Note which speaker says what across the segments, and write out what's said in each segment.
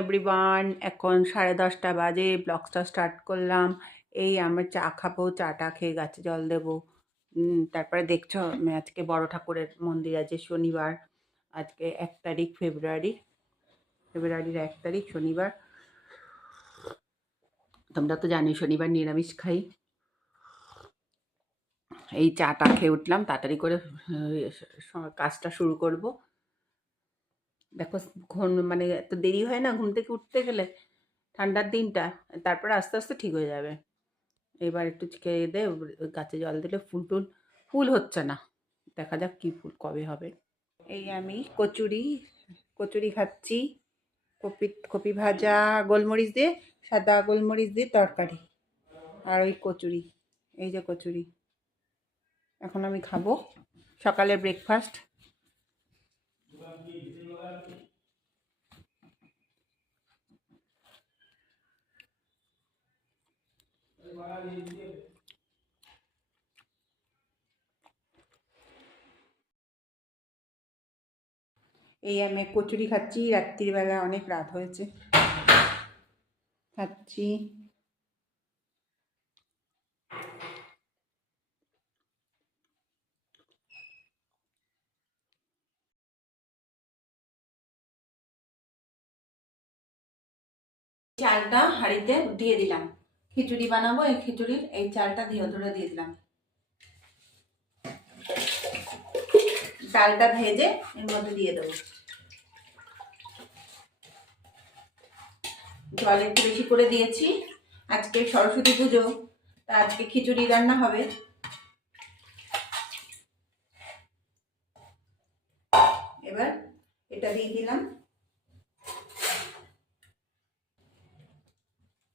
Speaker 1: Everyone এখন সাড়ে দশটা বাজে, ব্লগসটা স্টার্ট করলাম। এই আমরা চা খাব চাটা খেয়ে গাছে জল দেবো। তারপরে দেখছ আজকে বড় ঠাকুরের মন্দির আছে শনিবার। আজকে এক তারিখ ফেব্রুয়ারি। ফেব্রুয়ারির এক তারিখ, শনিবার। তোমরা তো জানি শনিবার নিরামিষ খাই। এই চাটা খেয়ে উঠলাম, তাড়াতাড়ি করে কাজটা শুরু করব। দেখো ঘুম মানে এত দেরি হয় না ঘুম থেকে উঠতে গেলে, ঠান্ডার দিনটা, তারপরে আস্তে আস্তে ঠিক হয়ে যাবে। এবার একটু খেয়ে দে গাছে জল দিলে ফুল টুল, ফুল হচ্ছে না। দেখা যাক কী ফুল, কবে হবে। এই আমি কচুরি কচুরি খাচ্ছি কপি কপি ভাজা গোলমরিচ দিয়ে, সাদা গোলমরিচ দিয়ে তরকারি। আর ওই কচুরি, এই যে কচুরি। এখন আমি খাব। সকালে ব্রেকফাস্ট এই আমি কচুরি খাচ্ছি রাত্রিবেলা অনেক রাত হয়েছে। খাচ্ছি। চালটা হাঁড়িতে দিয়ে দিলাম। খিচুড়ি বানাবো, এই খিচুড়ির এই চালটা দিয়ে ধরে দিয়ে দিলাম। ডালটা ভেজে এর মধ্যে দিয়ে দেবো। জল একটু বেশি করে দিয়েছি। আজকে সরস্বতী পুজো, তা আজকে খিচুড়ি রান্না হবে। এবার এটা দিয়ে দিলাম।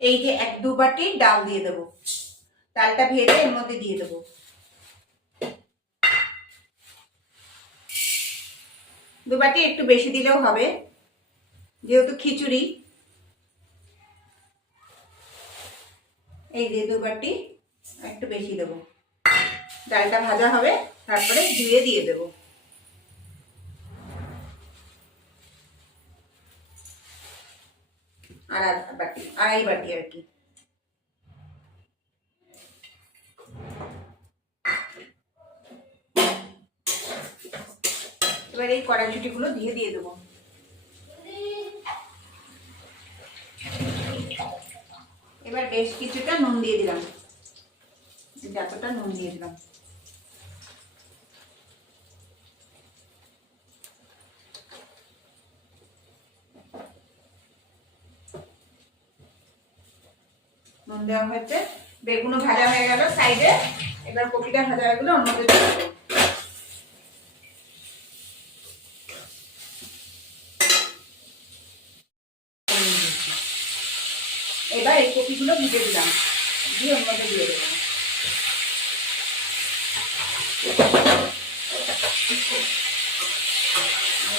Speaker 1: এই যে এক, দু বাটি ডাল দিয়ে দেবো। ডালটা ভেজে এর মধ্যে দিয়ে দেবো। দু বাটি একটু বেশি দিলেও হবে, যেহেতু খিচুড়ি। এই যে দু বাটি একটু বেশি দেবো। ডালটা ভাজা হবে, তারপরে ধুয়ে দিয়ে দেবো। আড়াই বাটি আড়াই বাটি আর কি এবার এই কড়াইশুটিগুলো দিয়ে দিয়ে দেবো। এবার বেশ কিছুটা নুন দিয়ে দিলাম। যতটা নুন দিয়ে দিলাম। নুন দেওয়া হয়েছে। বেগুনও ভাজা হয়ে গেল সাইডে। এবার কপিটা ভাজা হয়ে গেলো অন্য এবার এই কপিগুলো ভেজে দিলাম। দিয়ে মধ্যে দিয়ে দেবো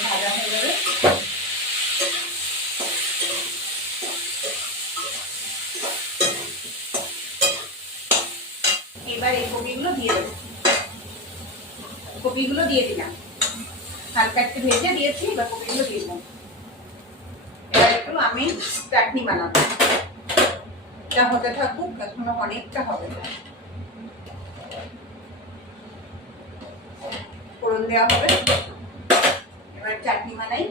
Speaker 1: ভাজা হয়ে যাবে এবার এই কপিগুলো দিয়ে দেবো। কপিগুলো দিয়ে দিলাম। হালকা একটু ভেজে দিয়েছি, এবার কপিগুলো দিয়ে দিলাম এবার একটু আমি চাটনি বানাবো। এটা হতে থাকুক, এখনও অনেকটা হবে। ফোড়ন দেওয়া হবে। এবার চাটনি বানাই।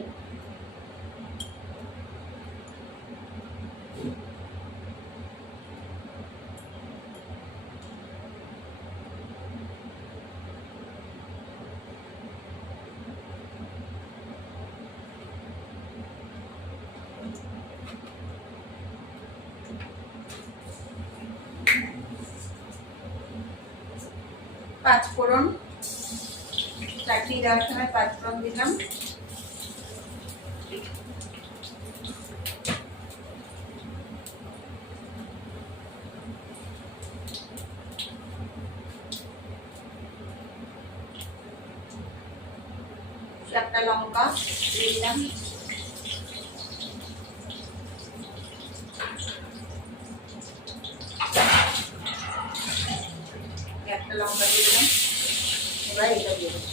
Speaker 1: পাঁচ ফোড়ন। চাটনি দেওয়ার সময় পাঁচ ফোড়ন দিলাম। একটা লঙ্কা দিয়ে দিলাম একটা লঙ্কা দিয়ে দিলাম এবার এটা দিয়ে দেবো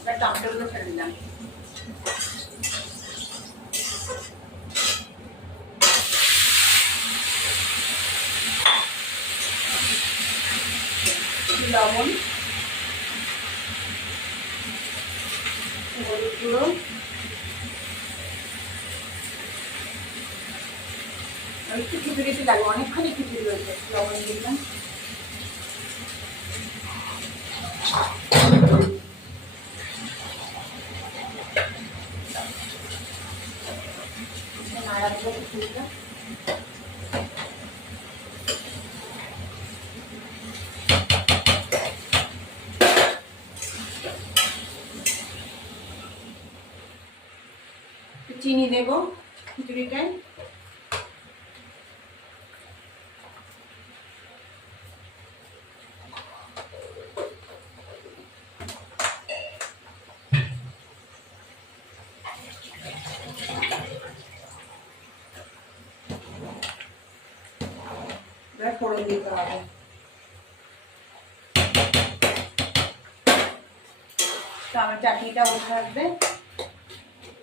Speaker 1: এবার টমেটোগুলো ছেড়ে দিলাম লবণ হলুদ একটু খিচুড়ি একটু লাগবে অনেকখানি খিচুড়ি রয়েছে লবণ দিলাম। চিনি দেবো খিচুড়িটায় এবার ফোড়ন দিতে হবে তো আমার চাটনিটা উঠে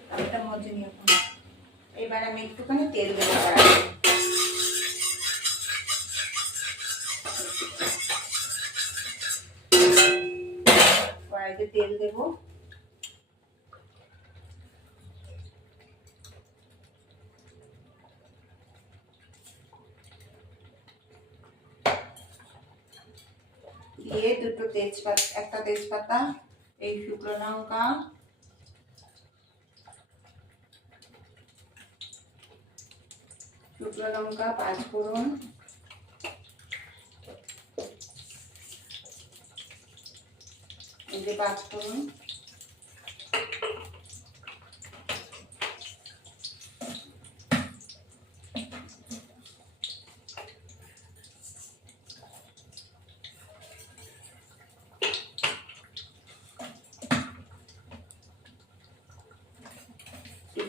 Speaker 1: টমেটোর মধ্যে নিয়ে এবার আমি একটুখানি তেল কড়াইতে তেল দিয়ে দুটো তেজপাতা, একটা তেজপাতা এই শুকনো লঙ্কা। শুকনো লঙ্কা পাঁচ ফোড়ন এই যে পাঁচ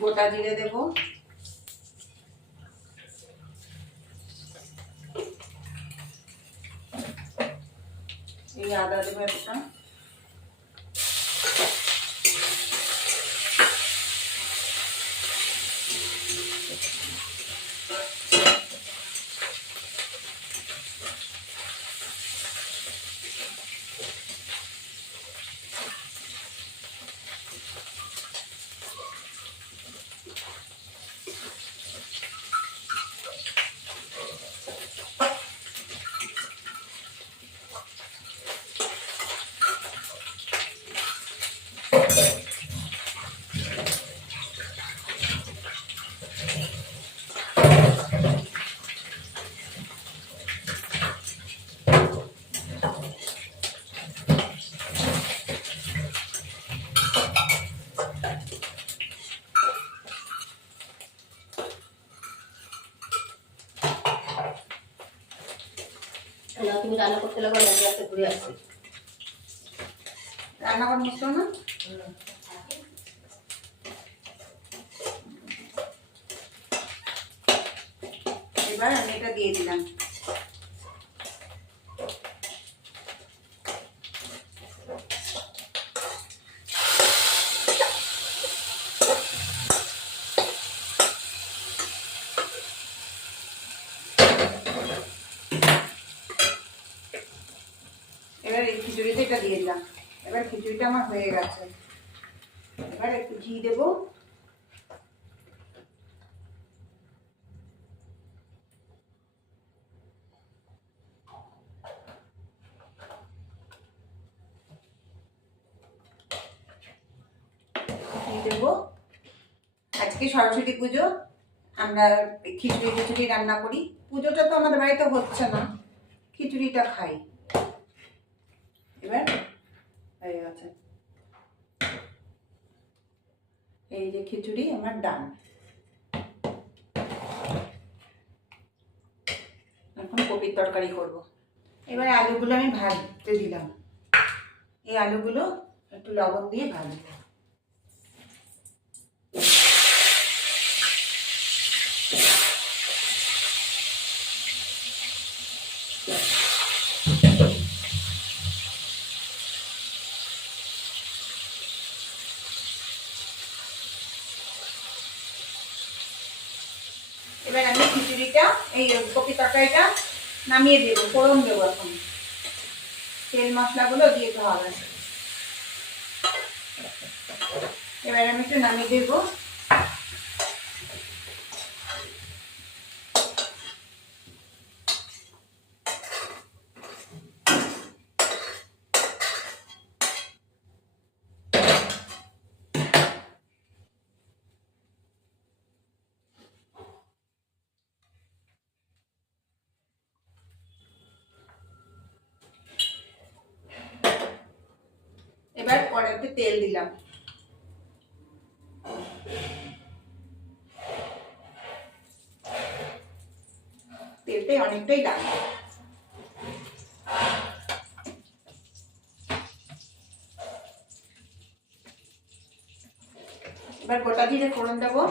Speaker 1: গোটা জিরে দেবো এই আদা দেবো একটা
Speaker 2: না তুমি রান্না করতে লাগো, আমি একটা ঘুরে আসছি।
Speaker 1: রান্না মিশ্র না? এবার আমি এটা দিয়ে দিলাম। এবার এই খিচুড়িতে এটা দিয়ে দিলাম। এবার খিচুড়িটা আমার হয়ে গেছে। এবার একটু ঘি দেবো। দেবো। আজকে সরস্বতী পুজো। আমরা খিচুড়ি খিচুড়ি রান্না করি। পুজোটা তো আমাদের বাড়িতে হচ্ছে না। খিচুড়িটা খাই। এবার হয়ে গেছে এই যে খিচুড়ি, আমার ডান। এখন কপির তরকারি করব। এবার আলুগুলো আমি ভাজতে দিলাম। এই আলুগুলো একটু লবণ দিয়ে ভাজবো। খিচুড়িটা এই কপি তরকারিটা নামিয়ে দেব, ফোড়ন দেবো এখন। তেল মশলাগুলো দিয়ে দেওয়া হবে এবার আমি একটু নামিয়ে দেবো। এবার কড়াইতে তেল দিলাম। তেলটাই অনেকটাই লাগবে এবার গোটা জিরে ফোড়ন দেবো।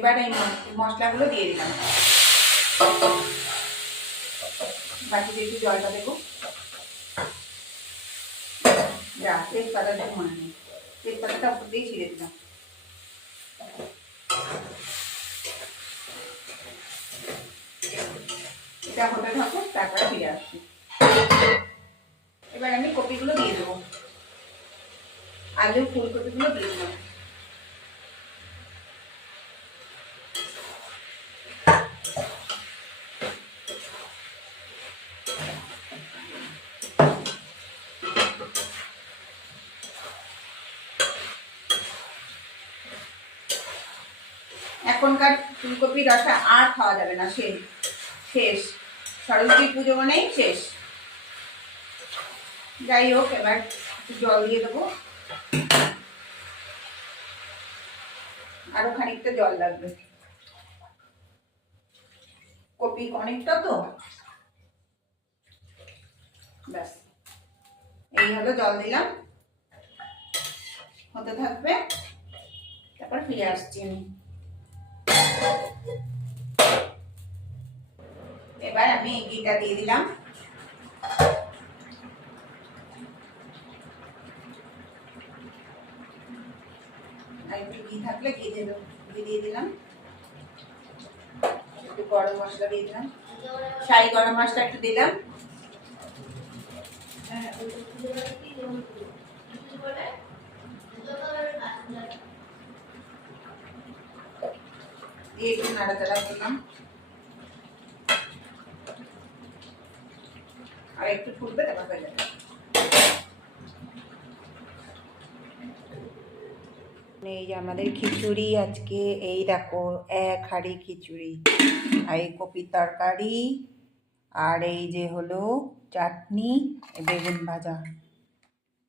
Speaker 1: এবার এই মশলাগুলো দিয়ে দিলাম। বাটিতে একটু জলটা দেবো। যা, তেজপাতাটা মনে নেই। তেজপাতাটা উপর দিয়ে ছিঁড়ে দিলাম। এটা হতে থাকুক, তারপরে ফিরে আসছি এবার আমি কপিগুলো দিয়ে দেবো। আলু, ফুলকপিগুলো দিয়ে দিলাম এখনকার ফুলকপি রসা আর খাওয়া যাবে না, শেষ শেষ। সরস্বতী পুজো মানেই শেষ। যাই হোক, এবার জল দিয়ে দেবো। আরও খানিকটা জল লাগবে। কপি অনেকটা তো? ব্যাস। এইভাবে জল দিলাম। হতে থাকবে। তারপর ফিরে আসছি আমি। এবার আমি এই দিয়ে দিলাম। আর একটু ঘি থাকলে ঘি দিয়ে ঘি দিয়ে দিলাম। একটু গরম মশলা দিয়ে দিলাম। শাহি গরম মশলা একটু দিলাম। দিয়ে একটু নাড়াচাড়া করলাম আর একটু ফুটবে তারপর হয়ে যাবে এই যে আমাদের খিচুড়ি আজকে এই দেখো এক হাঁড়ি খিচুড়ি। আর এই কপির তরকারি আর এই যে হলো চাটনি বেগুন ভাজা।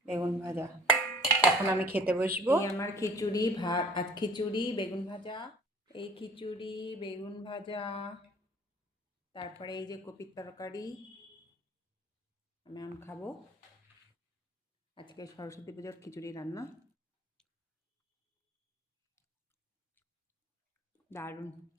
Speaker 1: বেগুন ভাজা। এখন আমি খেতে বসবো। আমার খিচুড়ি ভাত আর খিচুড়ি বেগুন ভাজা। এই খিচুড়ি, বেগুন ভাজা, তারপরে এই যে কপির তরকারি, আমি এখন খাব। আজকে সরস্বতী পুজোর খিচুড়ি রান্না। দারুণ।